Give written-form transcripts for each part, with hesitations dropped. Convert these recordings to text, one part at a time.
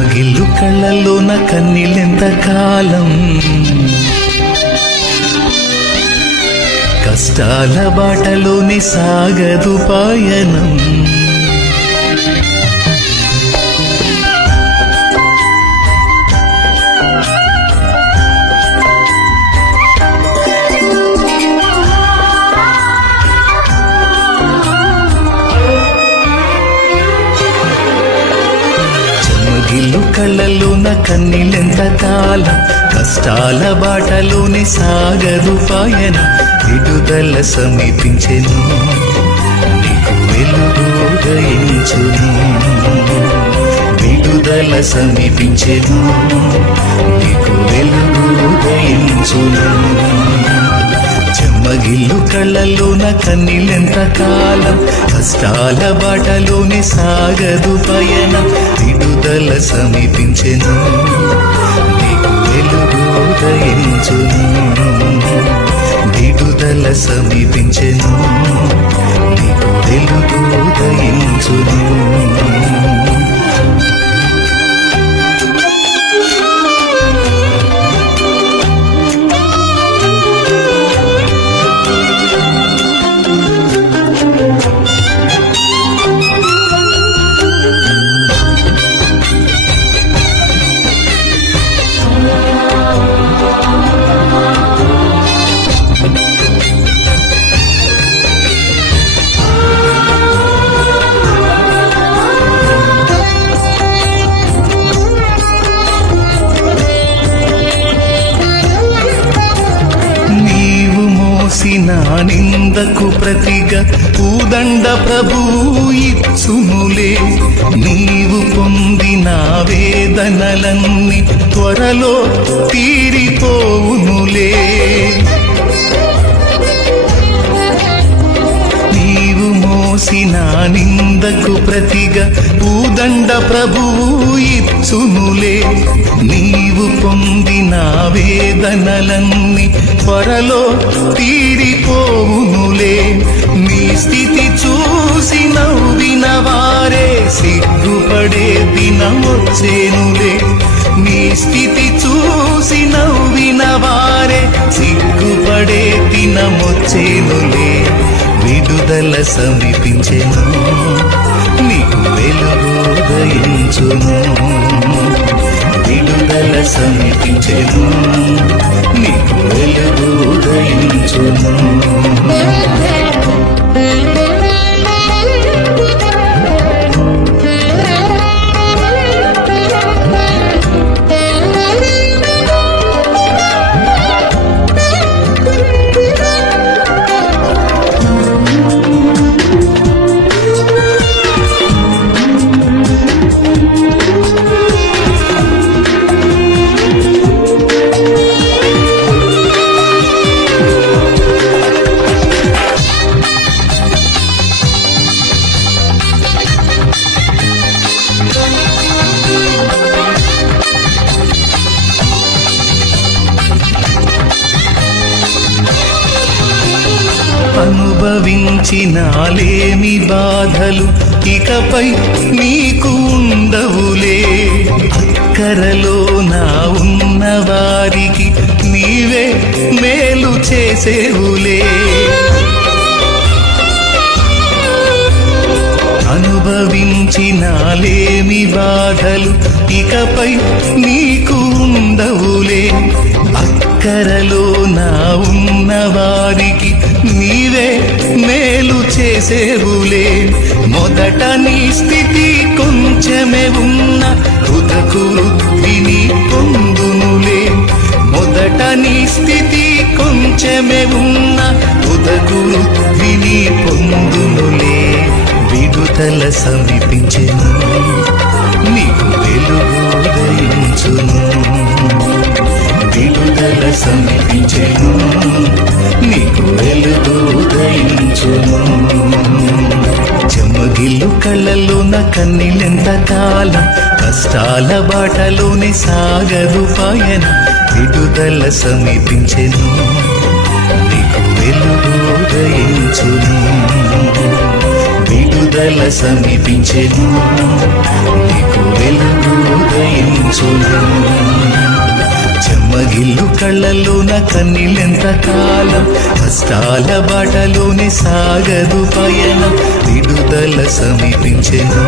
చెమ్మగిల్లు కళ్ళల్లోన కన్నీళ్ళెంత కాలం, కష్టాల బాటలోని సాగదు పయనం. చెమ్మగిల్లు కళ్ళల్లోన కన్నీళ్ళెంత కాలం, కష్టాల బాటలోని సాగదు పయనం. విడుదల సమీపించెను, నీకు వెలుగు ఉదయించును. విడుదల సమీపించెను, నీకు వెలుగు ఉదయించును. చెమ్మగిల్లు కళ్ళల్లోన కన్నీళ్ళెంత కాలం, కష్టాల బాటలోని సాగదు పయనం. విడుదల సమీపించెను, నీకు వెలుగు ఉదయించును. విడుదల సమీపించెను, నీకు వెలుగు ఉదయించును. నా నిందకు ప్రతిగా పూదండ ప్రభువు ఇచ్చునులే. నీవు పొందిన వేదనలన్నీ త్వరలో తీరిపోవునులే. నీవు మోసిన నిందకు ప్రతిగా పూదండ ప్రభువు ఇచ్చునులే. నీవు పొందిన వేదనలన్నీ త్వరలో తీరిపోవునులే. నీ స్థితి చూసి నవ్విన వారే సిగ్గుపడే దినమొచ్చేనులే. నీ స్థితి చూసి నవ్విన వారే సిగ్గుపడే దినమొచ్చేనులే. విడుదల సమీపించెను, నీకు వెలుగు ఉదయించును. విడుదల సమీపించెను, నీకు వెలుగు ఉదయించును. అనుభవించినాలేమి బాధలు ఇకపై నీకు ఉండవులే. అక్కరలో నా ఉన్న వారికి నీవే మేలు చేసేవులే. అనుభవించినాలేమి బాధలు ఇకపై నీకు ఉండవులే. అక్కరలో నా ఉన్న వారికి నీవే మేలు చేసేవులే. మొదట నీ స్థితి కొంచెమే ఉన్న తుదకు వృద్ధిని పొందునులే. మొదట నీ స్థితి కొంచెమే ఉన్న తుదకు వృద్ధిని పొందునులే. విడుదల సమీపించెను, నీకు వెలుగు ఉదయించును. విడుదల సమీపించెను, నీకు వెలుగు ఉదయించును. చెమ్మగిల్లు కళ్ళల్లోన కన్నీళ్ళెంత కాలం, కష్టాల బాటలోని సాగదు పయనం. విడుదల సమీపించెను, నీకు వెలుగు ఉదయించును. విడుదల సమీపించెను, నీకు వెలుగు ఉదయించును. చెమ్మగిల్లు కళ్ళలోన కన్నీళ్ళెంత కాలం, కష్టాల బాటలోనే సాగదు పయనం. విడుదల సమీపించెను,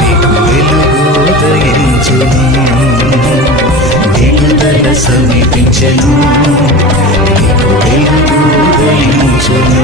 నీకు వెలుగు ఉదయించును. విడుదల సమీపించెను, నీకు వెలుగు ఉదయించును.